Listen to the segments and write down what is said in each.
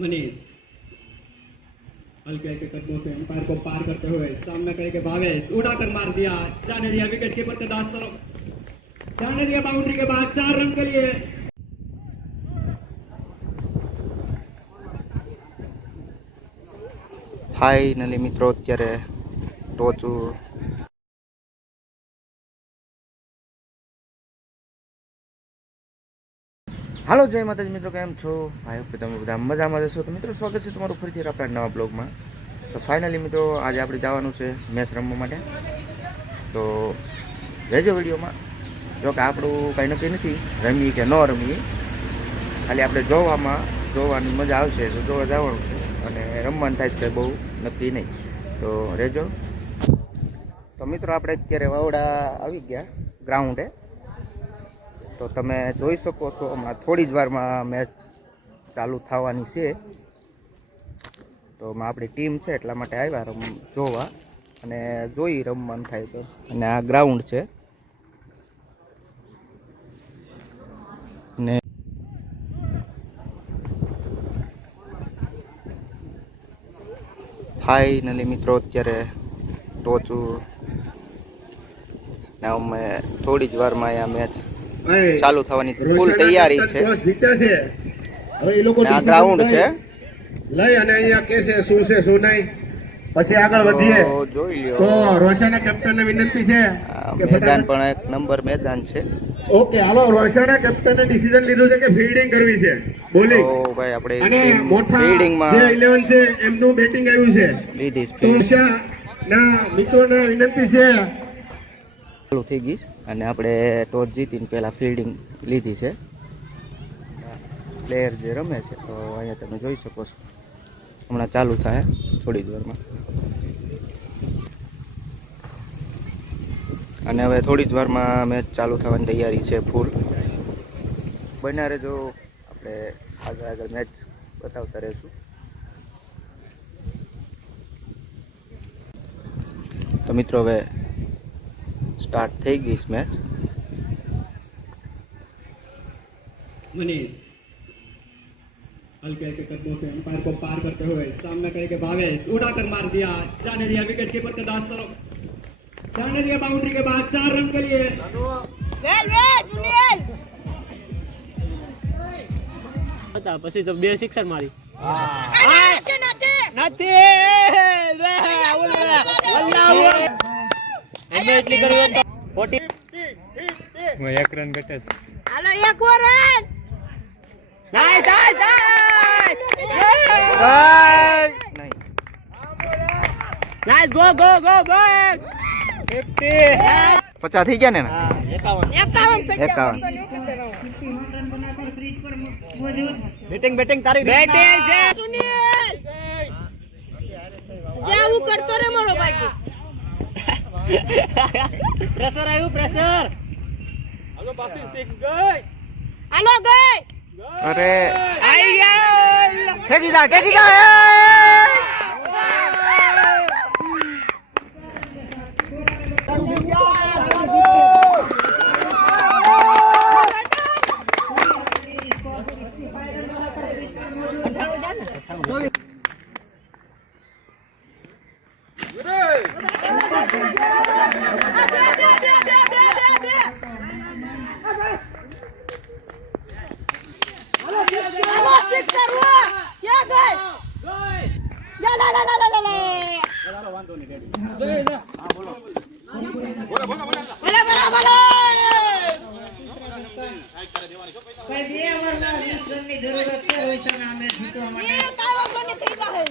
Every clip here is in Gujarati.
मनीष हल्के हल्के कदमों से अंपायर को पार करते हुए सामने करके भावेश उड़ाकर मार दिया। जाने दिया विकेट कीपर के दांत तरफ, जाने दिया बाउंड्री के बाद 4 रन के लिए। फाइनली मित्रों अत्यारे टोच हेलो जय माताजी मित्रों, केम छो? आई होप તમે બધા મજામાં જશો। તો મિત્રો સ્વાગત છે તમારું ફરીથી આપણા નવા બ્લોગમાં। તો ફાઇનલી મિત્રો આજે આપણે જવાનું છે મેચ રમવા માટે। તો રહેજો વિડીયોમાં। જો કે આપણું કાંઈ નક્કી નથી રમીએ કે ન રમીએ, ખાલી આપણે જોવાની મજા આવશે તો જોવા જવાનું છે, અને રમવાનું થાય તો બહુ નક્કી નહીં। તો રહેજો। તો મિત્રો આપણે અત્યારે વાવડા આવી ગયા ગ્રાઉન્ડે। તો તમે જોઈ શકો છો હમણાં થોડી જ વારમાં મેચ ચાલુ થવાની છે। તો આપણી ટીમ છે એટલા માટે આવ્યા જોવા, અને જોઈ રમવાનું થાય તો। અને આ ગ્રાઉન્ડ છે, ને ફાઇનલી મિત્રો અત્યારે ટોચ અમે થોડી જ વારમાં આ મેચ ચાલુ થવાની ફૂલ તૈયારી છે। હવે એ લોકો આ ગ્રાઉન્ડ છે, લઈ અને અહીંયા કે છે શું છે શું નહીં, પછી આગળ વધીએ જોઈ લ્યો। તો રોશનના કેપ્ટનને વિનંતી છે કે મેદાન પણ એક નંબર મેદાન છે। ઓકે હાલો, રોશનના કેપ્ટને ડિસિઝન લીધું છે કે ફિલ્ડિંગ કરવી છે, બોલિંગ। તો ભાઈ આપણે અને મોટા ફિલ્ડિંગમાં જે 11 છે એમનું બેટિંગ આવ્યું છે, લીધી તો રોશનના મિત્રોને વિનંતી છે ચાલુ થઈ ગઈ, અને આપણે ટોસ જીતીને પહેલાં ફિલ્ડિંગ લીધી છે। પ્લેયર જે રમે છે તો અહીંયા તમે જોઈ શકો છો, હમણાં ચાલુ થાય થોડી જ વારમાં, અને હવે થોડી જ વારમાં મેચ ચાલુ થવાની તૈયારી છે ફૂલ। બન્યા રહેજો, આપણે આગળ મેચ બતાવતા રહીશું। તો મિત્રો હવે स्टार्ट થઈ ગઈ मैच। मनीष हल्के हल्के कदमों से अंपायर को पार करते हुए सामने करके भावेश उड़ाकर मार दिया। जाने दिया विकेट कीपर के दांत तरफ, जाने दिया बाउंड्री के बाद 4 रन के लिए। પછી તો 2 સિક્સર મારી। એટલી કર્યું તો 40 मैं 1 रन घटे। હાલો 1 રન। નાઈસ નાઈસ નહીં nice go go go back 50 50 થઈ ગયા ને? હા 51 बैटिंग बैटिंग तारी બેટિંગ છે સુનિલ જાવું કરતો રે મારો ભાઈ। પ્રેશર આવ્યું પ્રેશર। हेलो पासी 6 गई। હાલો ગઈ। અરે આઈ ગયા ઠેકી જા હાલો સિક્સર હો ક્યાં ગઈ લા લા લા લા લા બોલો બોલો બોલો ભાઈ 2 ઓવરના 20 રનની જરૂરત છે રોહિતના મેચ જીતવા માટે। એ કાવો સોને થઈ જાહે।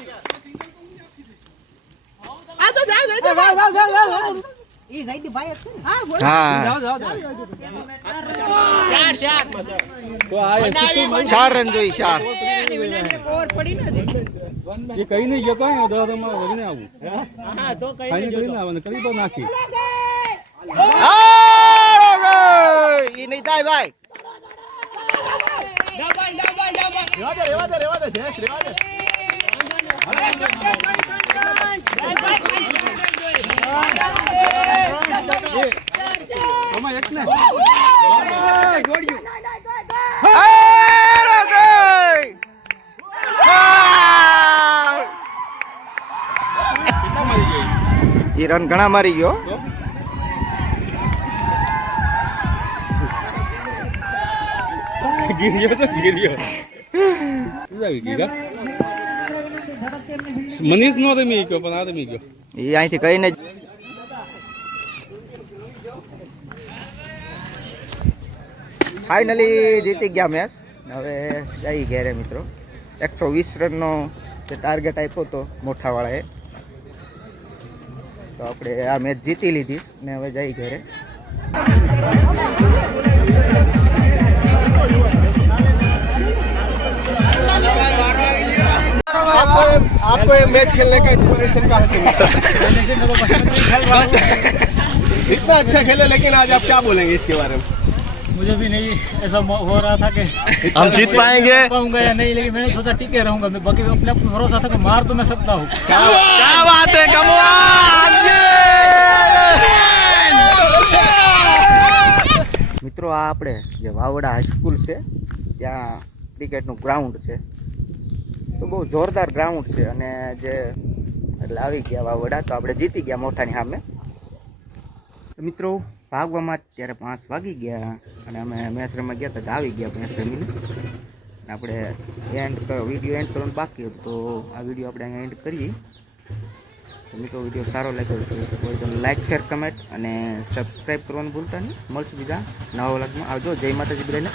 આ તો જાવ ઈ જઈદી ભાઈ છે ને। હા બોલ હા तो आए 4 રન જોઈ 4 એની વિનંતી ઓવર પડી ને ये कहीं नहीं गया कहीं उधर तो मैं वजने आऊं। હા તો કઈ फाइनल करी ना आवन करी तो नाखी। ઈ નહીં થાય ભાઈ। रेवा दे जयस रेवा दे। એ રન ઘણા મારી ગયો. ગીર્યો તો ગીર્યો. મનીષ નો રમી ગયો પણ આ રમી ગયો. એ અહીંથી કહીને જ ફાઇનલી જીતી ગયા મેચ. હવે જઈ ઘેરે મિત્રો. 120 રનનો જે ટાર્ગેટ આપ્યો હતો મોઠાવાળાએ, તો આપણે આ મેચ જીતી લીધી ને હવે જઈ ઘેરે. आपको ये मैच खेलने का इंस्पिरेशन कहाँ से मिला? इतना अच्छा खेले लेकिन आज आप क्या बोलेंगे इसके बारे में? मुझे भी नहीं ऐसा हो रहा था कि हम जीत पाएंगे? पाऊंगा या नहीं, लेकिन मैंने सोचा टिके रहूंगा मैं, बाकी अपने आप को भरोसा था कि मार तो मैं सकता हूँ. क्या बात है कमवान! મિત્રો આ આપણે જે વાવડા હાઈસ્કૂલ છે ત્યાં ક્રિકેટનું ગ્રાઉન્ડ છે, તો બહુ જોરદાર ગ્રાઉન્ડ છે. અને જે એટલે આવી ગયા વાવડા, તો આપણે જીતી ગયા મોઠાની સામે. તો મિત્રો ભાગવામાં ત્યારે 5 વાગી ગયા અને અમે મેચ રમવા ગયા તો આવી ગયા મેચ રમીને. આપણે વિડીયો એન્ડ કરવાનું બાકી હતું, તો આ વિડીયો આપણે અહીંયા એન્ડ કરીએ. તો મિત્રો વિડીયો સારો લાગ્યો તો લાઈક, શેર, કમેન્ટ અને સબસ્ક્રાઈબ કરવાનું ભૂલતા નહીં. મળશું બીજા નવા વ્લોગમાં. આવજો. જય માતાજી બધાને.